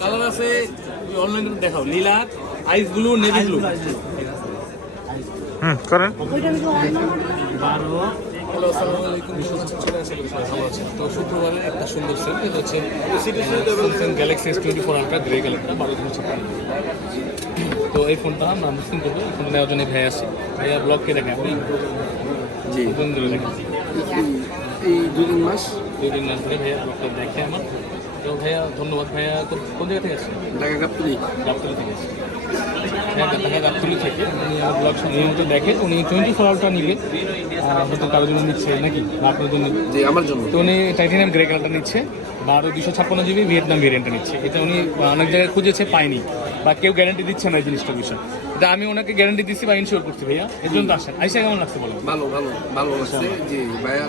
Colour আছে অনলাইনে দেখাও, নীলা, আইস ব্লু, নেভি ব্লু। করেন। হ্যালো, আসসালামু আলাইকুম। চলে আসে সবাই ভালো আছেন। তো শুক্রবারে একটা সুন্দর সেল, এটা হচ্ছে Samsung Galaxy S24 ultra grey কালারটা 12,056। তো এই ফোনটা আমরা আনবক্সিং করবো। এই ফোনটা নেওয়ার জন্য ভাই আসি। ভাইয়া ব্লগকে দেখেন আপনি? জি, কোন দিকে দেখেন? এই 2-3 মাস ধরে ভাইয়া ব্লগটা দেখে আমার। তো ভাইয়া ধন্যবাদ। ভাইয়া কোন জায়গা থেকে আসছে? ঢাকা গাবতলী থেকে আসছে। ঢাকা গাবতলী থেকে উনি আমার ব্লগ নিয়মিত দেখে। উনি 24 আলট্রা নিবে, হয়তো কারোর জন্য নিচ্ছে নাকি বা আপনার জন্য? জি, আমার জন্য। তো উনি টাইটানিয়াম গ্রে কালারটা নিচ্ছে, 12/256 GB ভিয়েতনাম ভেরিয়েন্টটা নিচ্ছে। এটা উনি অনেক জায়গায় খুঁজেছে, পায়নি, বা কেউ গ্যারান্টি দিচ্ছে না এই জিনিসটার বিষয়। এটা আমি ওনাকে গ্যারান্টি দিচ্ছি বা ইনশিওর করছি ভাইয়া। এর জন্য তো আসেন। আইসা কেমন লাগছে বলো? ভালো লাগছে। জি ভাইয়া,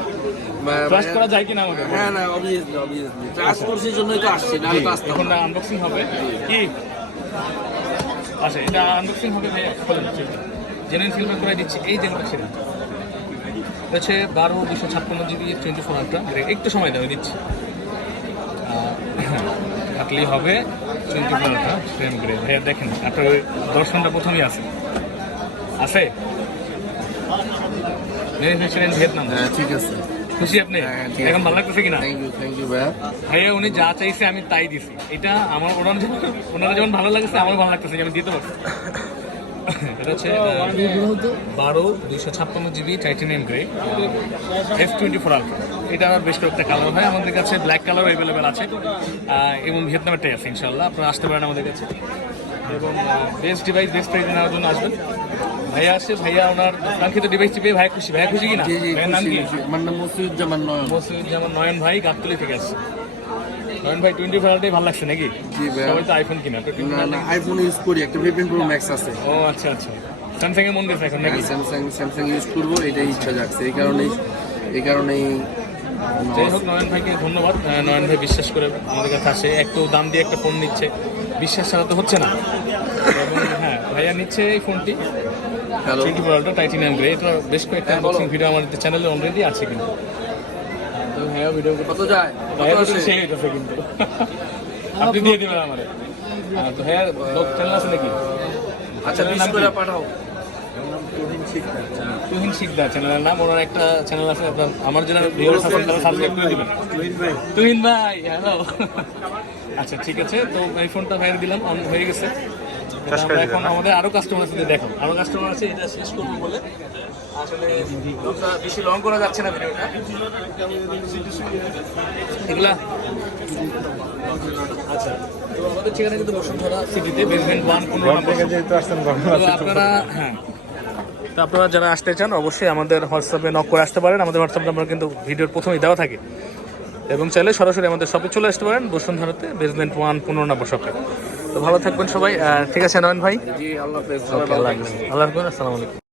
ট্রাস্ট করা যায় কিনা আমাদের? হ্যাঁ না, অবভিয়াসলি ট্রাস্ট করছি জন্যই তো আসছি, নাহলে তো আসতাম এখন না। আনবক্সিং হবে কি? আচ্ছা, এটা আনবক্সিং হবে ভাইয়া। জেনুইন সিলভার করে দিচ্ছি। এই যে ছিল হচ্ছে 12/256 GB 24 আলট্রা। একটু সময় দেওয়া দিচ্ছি, থাকলেই হবে 24 আলট্রা ফ্রেম গ্রে। ভাইয়া দেখেন, আপনার ওই দর্শনটা প্রথমেই আছে ম্যানুফ্যাকচার ভিয়েতনাম। হ্যাঁ, ঠিক আছে। খুশি আপনি? হ্যাঁ, ঠিক আছে। এখন ভালো লাগতেছে কিনা? থ্যাংক ইউ ভাইয়া। ভাইয়া উনি যা চাইছে আমি তাই দিছি। এটা আমার ওনারা যেমন ভালো লাগছে, আমার ভালো লাগতেছে যে আমি দিতে পারছি। এটা হচ্ছে 12/256 GB titanium grey S24 ultra. এটা আর বেশ কয়েকটা কালার হয় আমাদের কাছে। ব্ল্যাক কালার অ্যাভেলেবেল আছে এবং ভিয়েতনামেরটাই আছে। ইনশাল্লাহ আপনারা আসতে পারেন আমাদের কাছে, এবং বেস্ট ডিভাইস বেস্ট প্রাইস নেওয়ার জন্য আসবেন। ভাইয়া আসছে, ভাইয়া ওনার কাঙ্ক্ষিত ডিভাইসটি পেয়ে ভাই খুশি। ভাইয়া খুশি কিনা? জি জি, ভাইয়ের নাম কি? আমার নাম মসিউজ্জামান নয়ন। মসিউজ্জামান নয়ন ভাই গাবতলী থেকে আসছে। নয়ন ভাই 24 আলট্রাই ভালো লাগছে নাকি? জি ভাইয়া। সবাই তো আইফোন কিনা, তো না না, আইফোন ইউজ করি, একটা 15 প্রো ম্যাক্স আছে। ও আচ্ছা আচ্ছা, স্যামসাং এ মন গেছে এখন নাকি? স্যামসাং ইউজ করবো, এটাই ইচ্ছা জাগছে। এই কারণেই যাই হোক, নয়ন ভাইকে ধন্যবাদ। নয়ন ভাই বিশ্বাস করে আমাদের কাছে আসে, একটু দাম দিয়ে একটা ফোন নিচ্ছে, বিশ্বাস ছাড়া তো হচ্ছে না। এবং হ্যাঁ, ভাইয়া নিচ্ছে এই ফোনটি 24 আলট্রা টাইটানিয়াম গ্রে। এটা বেশ কয়েকটা আনবক্সিং ভিডিও আমাদের চ্যানেলে অলরেডি আছে কিন্তু। তো ভাইয়া ভিডিও কত যায়, ভাইয়া তো সেই হইতেছে কিন্তু। আপনি দিয়ে দিবেন আমারে। তো ভাইয়া ব্লগ চ্যানেল আছে নাকি? আচ্ছা, লিস্ট করে পাঠাও। তুহিন শিকদার চ্যানেলের নাম। ওনার একটা চ্যানেল আছে, আপনার আমার যারা ভিউয়ার্স আছেন তারা সাবস্ক্রাইব করে দিবেন। তুহিন ভাই, হ্যালো। আচ্ছা ঠিক আছে, তো এই ফোনটা ভাইয়ের দিলাম, অন হয়ে গেছে। আমরা এখন আমাদের আরো কাস্টমার আছে, দেখো আরো কাস্টমার আছে। এটা শেষ করবো বলে আসলে বেশি লং করা যাচ্ছে না ভিডিওটা। এগুলা আচ্ছা, তো আমাদের ঠিকানা কিন্তু বসুন্ধরা সিটিতে, বেসমেন্ট 1 15 নম্বর। তো আপনারা তো আপনারা যারা আসতে চান অবশ্যই আমাদের হোয়াটসঅ্যাপে নক করে আসতে পারেন। আমাদের হোয়াটসঅ্যাপ নাম্বার কিন্তু ভিডিওর প্রথমেই দেওয়া থাকে, এবং চাইলে সরাসরি আমাদের শপে চলে আসতে পারেন, বসুন্ধরাতে বেসমেন্ট 1 15 নম্বর শপে। তো ভালো থাকবেন সবাই। ঠিক আছে নয়ন ভাই, জি, আল্লাহ হাফেজ। আল্লাহ হাফেজ, আসসালামু আলাইকুম।